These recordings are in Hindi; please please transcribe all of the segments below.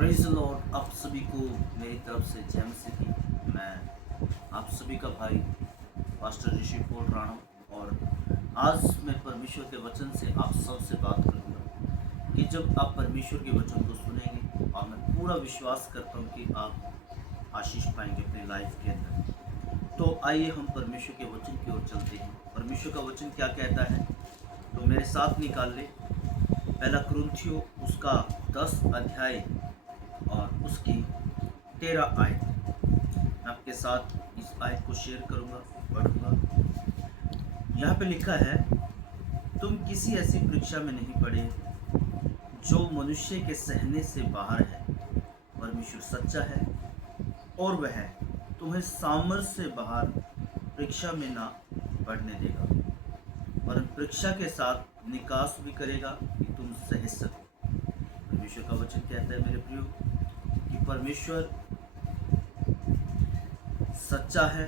Praise the Lord. आप सभी को मेरी तरफ से जय मसीह की। मैं आप सभी का भाई पास्टर ऋषि बोल रहा हूँ और आज मैं परमेश्वर के वचन से आप सबसे बात करूँगा कि जब आप परमेश्वर के वचन को सुनेंगे और मैं पूरा विश्वास करता हूँ कि आप आशीष पाएंगे अपनी लाइफ के अंदर। तो आइए हम परमेश्वर के वचन की ओर चलते हैं। परमेश्वर का वचन क्या कहता है, तो मेरे साथ निकाल ले। पहला कुरिन्थियों उसका 10 अध्याय और उसकी 13 आयत। मैं आपके साथ इस आयत को शेयर करूंगा, पढ़ूंगा। यहाँ पे लिखा है, तुम किसी ऐसी परीक्षा में नहीं पड़े जो मनुष्य के सहने से बाहर है। परमेश्वर सच्चा है और वह तुम्हें सामर्थ्य से बाहर परीक्षा में ना पड़ने देगा, परंतु परीक्षा के साथ निकास भी करेगा कि तुम सह सको। परमेश्वर का वचन कहता है मेरे प्रियो कि परमेश्वर सच्चा है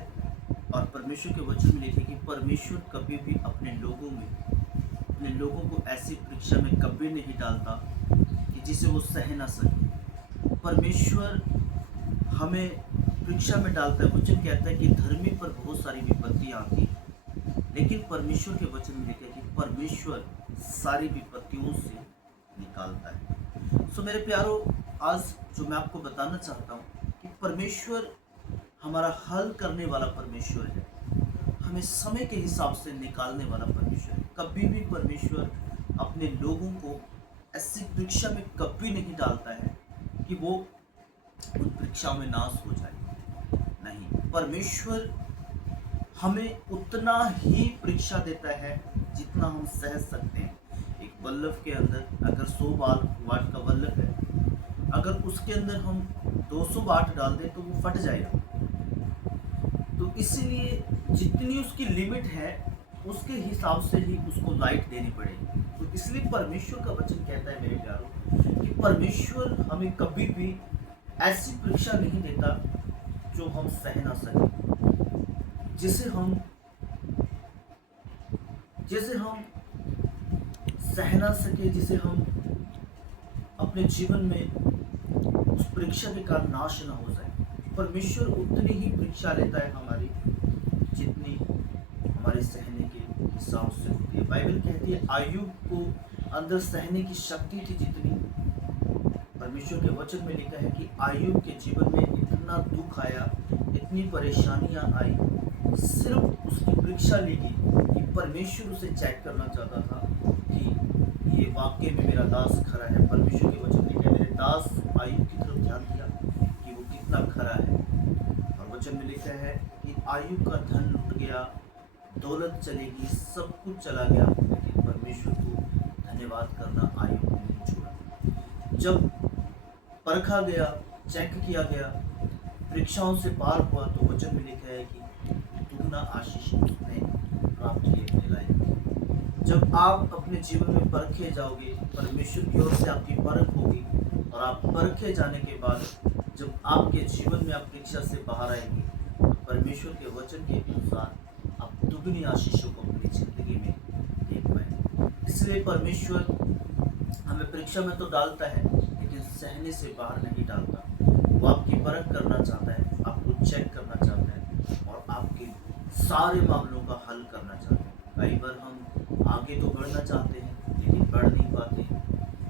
और परमेश्वर के वचन में लिखे कि परमेश्वर कभी भी अपने लोगों को ऐसी परीक्षा में कभी नहीं डालता कि जिसे वो सह ना सके। परमेश्वर हमें परीक्षा में डालता है। वचन कहता है कि धर्मी पर बहुत सारी विपत्तियां आती हैं, लेकिन परमेश्वर के वचन में लिखा है कि परमेश्वर सारी विपत्तियों से निकालता है। सो मेरे प्यारों, आज जो मैं आपको बताना चाहता हूँ कि परमेश्वर हमारा हल करने वाला परमेश्वर है, हमें समय के हिसाब से निकालने वाला परमेश्वर है। कभी भी परमेश्वर अपने लोगों को ऐसी परीक्षा में कभी नहीं डालता है कि वो उन परीक्षा में नाश हो जाए। नहीं, परमेश्वर हमें उतना ही परीक्षा देता है जितना हम सह सकते हैं। एक बल्ब के अंदर अगर 100 वाट का बल्ब है, अगर उसके अंदर हम 200 वाट डाल दें तो वो फट जाएगा। तो इसीलिए जितनी उसकी लिमिट है उसके हिसाब से ही उसको लाइट देनी पड़ेगी। तो इसलिए परमेश्वर का वचन कहता है मेरे प्यारों कि परमेश्वर हमें कभी भी ऐसी परीक्षा नहीं देता जो हम सह ना सकें, जिसे हम सह ना सके, जिसे हम अपने जीवन में उस परीक्षा के कारण नाश ना हो जाए। परमेश्वर उतनी ही परीक्षा लेता है हमारी जितनी हमारे सहने के हिसाब से होती है। बाइबल कहती है आयुब को अंदर सहने की शक्ति थी जितनी, परमेश्वर के वचन में लिखा है कि आयुब के जीवन में इतना दुख आया, इतनी परेशानियां आई, सिर्फ उसकी परीक्षा ली गई कि परमेश्वर उसे चेक करना चाहता था कि ये वाकई में मेरा दास खरा है। परमेश्वर के वचन में लिखा है मेरे दास आयुब की तरफ ध्यान दिया कि वो कितना खरा है। और वचन में लिखा है कि आयुब का धन लुट गया, दौलत चलेगी, सब कुछ चला गया, लेकिन परमेश्वर को धन्यवाद करना आयुब ने नहीं छोड़ा। जब परखा गया, चेक किया गया, परीक्षाओं से पार हुआ, तो वचन में लिखा है कि दुगना आशीष उसने प्राप्त किए अपने लाइफ में। जब आप अपने जीवन में परखे जाओगे, परमेश्वर की ओर से आपकी परख होगी और आप परखे जाने के बाद जब आपके जीवन में आप परीक्षा से बाहर आएंगे, तो परमेश्वर के वचन के अनुसार आप दुगनी आशीषों को अपनी जिंदगी में देख पाएंगे। इसलिए परमेश्वर हमें परीक्षा में तो डालता है, लेकिन सहने से बाहर नहीं डालता। वो आपकी परख करना चाहता है, आपको चेक करना चाहता है और आपके सारे मामलों का हल करना चाहता है। कई बार हम आगे तो बढ़ना चाहते हैं लेकिन बढ़ नहीं पाते।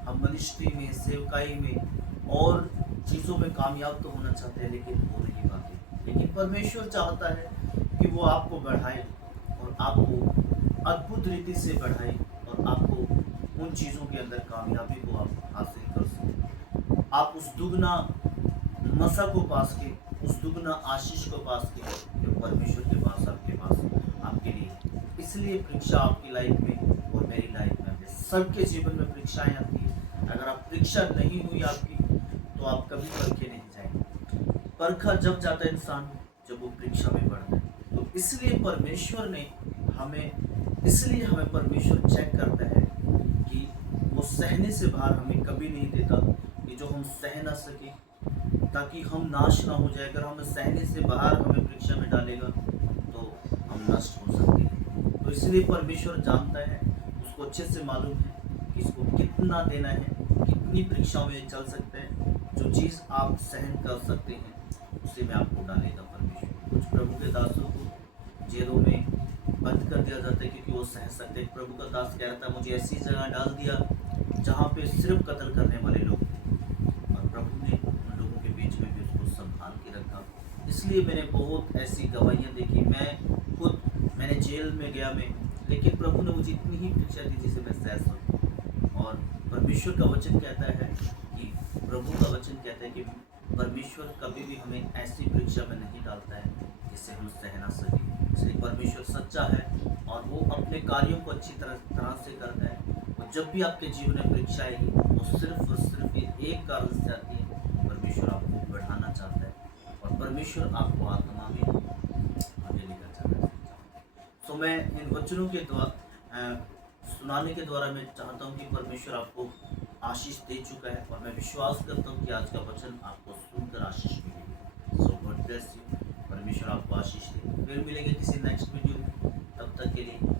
हम मिनिस्ट्री में, सेवकाई में और चीज़ों में कामयाब तो होना चाहते हैं लेकिन हो नहीं पाते। लेकिन परमेश्वर चाहता है कि वो आपको बढ़ाए और आपको अद्भुत रीति से बढ़ाए और आपको उन चीज़ों के अंदर कामयाबी को आप हासिल कर सकें। आप उस दुगना नशा को पास के, उस दुगना आशीष को पास के जो परमेश्वर के पास आपके लिए। इसलिए परीक्षा आपकी लाइफ में और मेरी लाइफ में आती है। सबके जीवन में परीक्षाएं आती है। अगर आप परीक्षा नहीं हुई आपकी तो आप कभी परखे नहीं जाएंगे। परखा जब जाता है इंसान जब वो परीक्षा में बढ़ता है। तो इसलिए हमें परमेश्वर चेक करता है कि वो सहने से बाहर हमें कभी नहीं देता कि जो हम सह ना सके, ताकि हम नाश ना हो जाए। अगर हमें सहने से बाहर हमें परीक्षा में डालेगा तो हम नष्ट हो सकते हैं। तो इसलिए परमेश्वर जानता है, उसको अच्छे से मालूम है कि इसको कितना देना है, कितनी परीक्षाओं में चल सकते हैं जो चीज़ आप सहन कर सकते हैं उसी में आपको डालेगा परमेश्वर। कुछ प्रभु के दासों को जेलों में बंद कर दिया जाता है क्योंकि वो सह सकते हैं। प्रभु का दास कह रहा था मुझे ऐसी जगह डाल दिया जहाँ पे सिर्फ कत्ल करने वाले लोग थे, और प्रभु ने उन लोगों के बीच में भी उसको संभाल के रखा। इसलिए मैंने बहुत ऐसी गवाहियाँ देखी। मैंने जेल में गया लेकिन प्रभु ने मुझे इतनी ही परीक्षा दी जिसे मैं सह सकूं। और परमेश्वर का वचन कहता है कि प्रभु का वचन कहता है कि परमेश्वर कभी भी हमें ऐसी परीक्षा में नहीं डालता है जिससे हम सह ना सकें। इसलिए परमेश्वर सच्चा है और वो अपने कार्यों को अच्छी तरह से करता है। और जब भी आपके जीवन में परीक्षा आएगी वो सिर्फ और सिर्फ एक कारण से आती है, परमेश्वर आपको बढ़ाना चाहता है और परमेश्वर आपको आत्मा में आगे लेकर जाना चाहता है। तो मैं इन वचनों के द्वारा सुनाने के द्वारा मैं चाहता हूँ कि परमेश्वर आपको आशीष दे चुका है और मैं विश्वास करता हूँ कि आज का वचन आपको सुनकर आशीष मिलेगी। सो गॉड ब्लेस यू। परमेश्वर आपको आशीष दे। फिर मिलेंगे किसी नेक्स्ट वीडियो में, तब तक के लिए